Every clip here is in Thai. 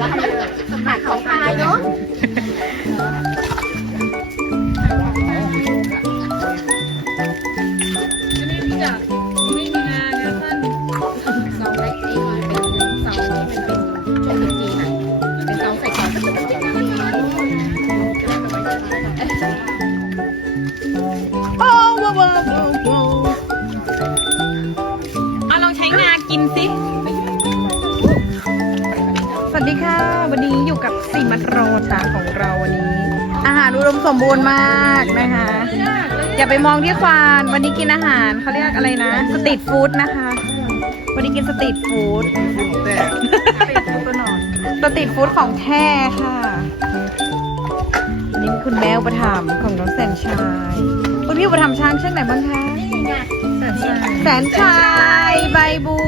ว่าหักข มัดโรตาของเราวันนี้ อาหารอุดมสมบูรณ์มากนะคะ อย่าไปมองที่ควานวันนี้กินอาหารเขาเรียกอะไรนะ สตรีทฟู้ดนะคะ วันนี้กินสตรีทฟู้ดแต่สตรีทฟู้ดตัวหนอนสตรีทฟู้ดของแท้ค่ะวันนี้มีคุณแมวประถมของน้องแสนชายคุณพี่ประถมช้างเชือกไหนบ้างคะนี่ไง แสนชายใบบุ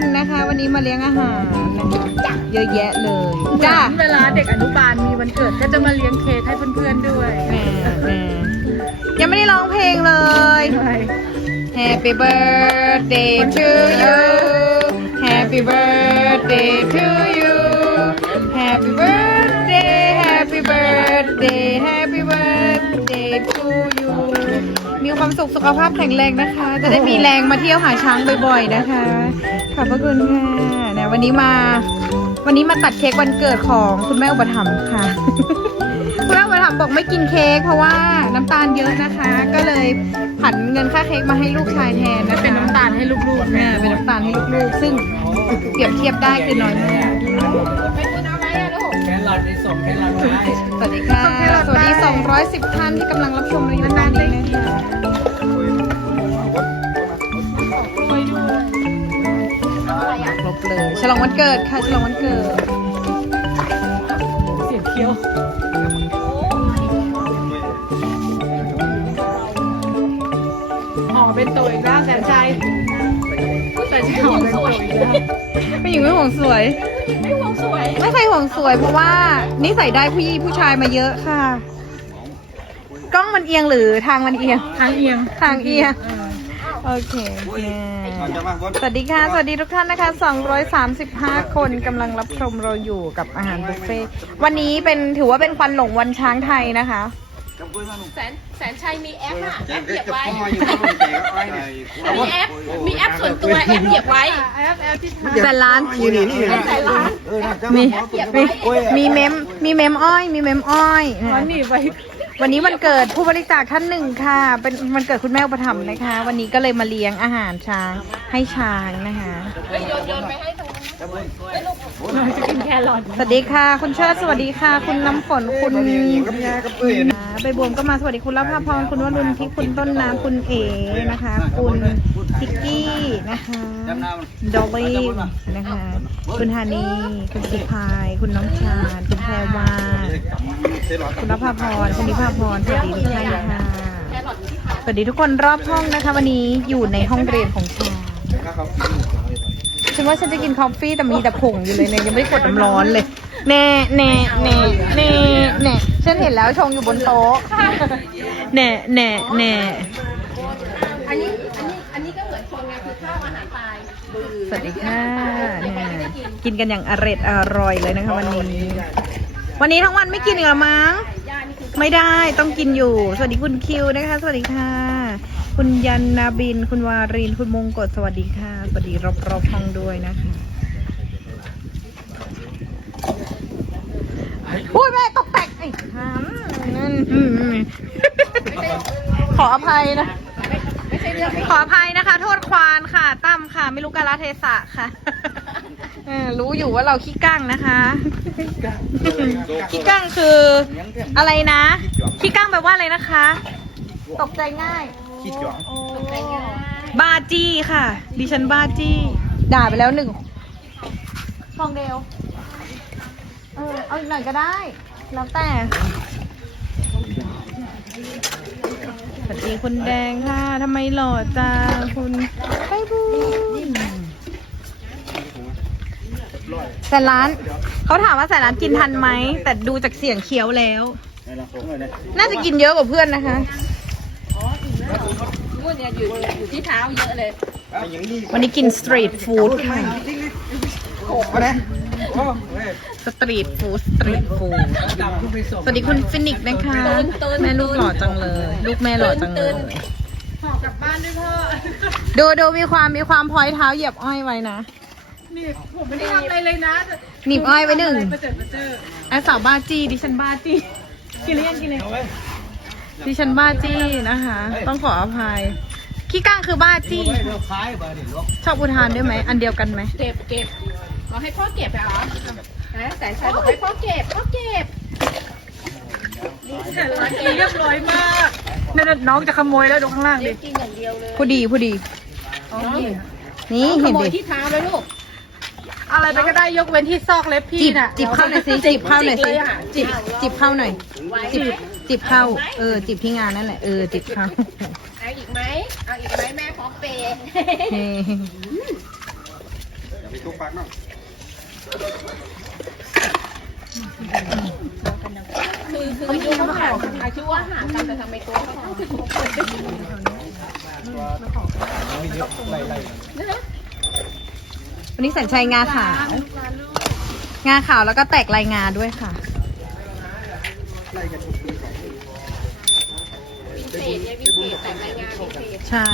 ญนะคะ วันนี้มาเลี้ยงอาหารนะคะเยอะแยะเลยจ้าเวลาเด็กอนุบาลมีวันเกิดก็จะมาเลี้ยงเค้กให้เพื่อนๆด้วยแหม่แหม่ยังไม่ได้ร้องเพลงเลย Happy birthday to you Happy birthday to you Happy birthday ความสุขสุขภาพแข็งแรงนะคะ จะได้มีแรงมาเที่ยวหาช้างบ่อยๆนะคะ ขอบพระคุณค่ะนะวันนี้มา วันนี้มาตัดเค้กวันเกิดของคุณแม่อุปถัมภ์ค่ะ คุณแม่อุปถัมภ์บอกไม่กินเค้กเพราะว่าน้ำตาลเยอะนะคะ ก็เลยผันเงินค่าเค้กมาให้ลูกชายแทนนะคะเป็นน้ำตาลให้ลูกๆเออเป็นน้ำตาลให้ลูกๆ ซึ่งเปรียบเทียบได้คือน้อยมากแครอทในส่งแครอทมาให้สวัสดีค่ะสวัสดี 210 ท่านที่กำลังรับชมในวันนี้ ลยฉลองวันเกิดค่ะฉลองวันเกิด เสียงเคี้ยวห่อเป็นตัวอีกแล้วแสนใจแต่ใจห่อเป็นตัวอีกแล้วผู้หญิงไม่ห่วงสวย ไม่ห่วงสวย ไม่เคยห่วงสวยเพราะว่านิสัยได้ผู้ยี่ผู้ชายมาเยอะค่ะ กล้องมันเอียงหรือทางมันเอียง ทางเอียง ทางเอียง โอเคจะมาบน สวัสดีค่ะ สวัสดีทุกท่านนะคะ 235 คนกำลังรับชมเราอยู่กับอาหารบุฟเฟ่ต์วันนี้เป็นถือว่าเป็นควันหลงวันช้างไทยนะคะ แสนแสนชัยมีแอปอะแอปเหยียบไว้อยู่ข้างบนแต่ก็ไอ้ไหนมีแอป มีแอปส่วนตัวแอปเหยียบไว้แอปแอปที่ทแต่ร้านนี่นี่นี่แต่ร้านเออจะมีมามีมีเมมมีเมมอ้อย มีเมมอ้อยำร้อนหนีบไว้ วันนี้วันเกิดผู้บริจาคท่านหนึ่งค่ะ เป็นวันเกิดคุณแม่อุปถัมภ์นะคะ วันนี้ก็เลยมาเลี้ยงอาหารช้างให้ช้างนะคะ โยนโยนไปให้ตรง นู้นเราจะกินแครอทสวัสดีค่ะ คุณเชิดสวัสดีค่ะ คุณน้ำฝนคุณกับยากับเอ้ยอ่าใบบวมก็มาสวัสดีคุณรับภาพรคุณวรุณทิพย์คุณต้นน้ำคุณเอ๋นะคะ คุณพิกกี้นะคะดอลลี่นะคะคุณฮานีคุณสิพาย คุณน้องชาญคุณแพรวาคุณรับภาพรคุณนิพาพรสวัสดีทุกท่านค่ะสวัสดีทุกคนรอบห้องนะคะ วันนี้อยู่ในห้องเรียนของชา ฉันว่าฉันจะกินคอฟฟี่แต่มีแต่ผงอยู่เลยเนี่ยยังไม่ได้กดน้ำร้อนเลย แน่แน่แน่แน่แน่ฉันเห็นแล้วชงอยู่บนโต๊ะแน่แน่แน่อันนี้อันนี้อันนี้ก็เหมือนคนไงคือข้าวอาหารตายสวัสดีค่ะเนี่ยกินกันอย่างอร่อยอร่อยเลยนะคะวันนี้ วันนี้ทั้งวันไม่กินอีกเหรอมั้ง ไม่ได้ต้องกินอยู่ สวัสดีคุณคิวนะคะ สวัสดีค่ะ คุณยันนาบิน คุณวาริน คุณมงกฎสวัสดีค่ะ สวัสดีรอบๆห้องด้วยนะคะพูดแม่ตกแตกไอ้หำนั่นอืมขออภัยนะขออภัยนะคะ โทษควานค่ะตั้มค่ะ ไม่รู้กาลเทศะค่ะเออรู้อยู่ว่าเราขี้กั้งนะคะ ขี้กั้งคืออะไรนะ ขี้กั้งแปลว่าอะไรนะคะ ตกใจง่ายคิดจ่องบ้าจี้ค่ะ ดิฉันบ้าจี้ ด่าไปแล้วหนึ่งฟองเดียวเออเอาอีกหน่อยก็ได้ แล้วแต่สวัสดีคุณแดงค่ะทำไมหล่อจังคุณไปบู นแต่ร้าน เขาถามว่าแต่ร้านกินทันไหม แต่ดูจากเสียงเคี้ยวแล้วในลำโพงเลยนะน่าจะกินเยอะกว่าเพื่อนนะคะ นู่นเนี่ยอยู่อยู่ที่เท้าเยอะเลยอย่างนี้วันนี้กินสตรีทฟู้ดค่ะโอ้โหนะโอ้เฮ้ยสตรีทฟู้ดสตรีทฟู้ดกลับขึ้นไปส่งสวัสดีคุณฟินิกซ์นะคะ แม่ลูกหล่อจังเลย ลูกแม่หล่อจังเลยห่อกลับบ้านด้วยพ่อดูดูมีความมีความพลอยเท้าเหยียบอ้อยไว้นะ นี่ผมไม่ได้ทำอะไรเลยนะหนีบอ้อยไว้หนึ่ง ประเจิดประเจิดไอ้สาวบ้าจี้ดิฉันบ้าจี้กินหรือยังกินเลยดิฉันบ้าจี้นะคะ ต้องขออภัยขี้ก้างคือบ้าจี้เดี๋ยวคล้ายบ่เดี๋ยวลูกชอบอุทานด้วยไหมอันเดียวกันไหมเก็บเก็บบอกให้พ่อเก็บเหรอนะแสนชัยบอกให้พ่อเก็บพ่อเก็บแต่ร้านนี้เรียบร้อยมากนั่นนะน้องจะขโมยแล้วดูข้างล่างดิกินอย่างเดียวเลยผู้ดีผู้ดีนี่ขเห็นโมยดิที่เท้าเลยลูก อะไรไปก็ได้ยกเว้นที่ซอกเล็บพี่จิบน่ะจิบเข้าหน่อยสิจิบเข้าหน่อยสิเลยอะจิบจิบเข้าหน่อยไหวจิบไหมจิบเข้า เออ จิบที่งานนั่นแหละเออจิบเข้าเอาอีกไหมเอาอีกไหมแม่พร้อมเปย์เฮ้คือคืออายุเขาห่างอายุว่าห่างกันแต่ทำไมตัวเขาต้องถึงเปิดได้นะ วันนี้สัญชัยงาขาว งาขาวแล้วก็แตกลายงาด้วยค่ะ วิเทจเนี่ยวิเทจแต่งายงาวิเทจใช่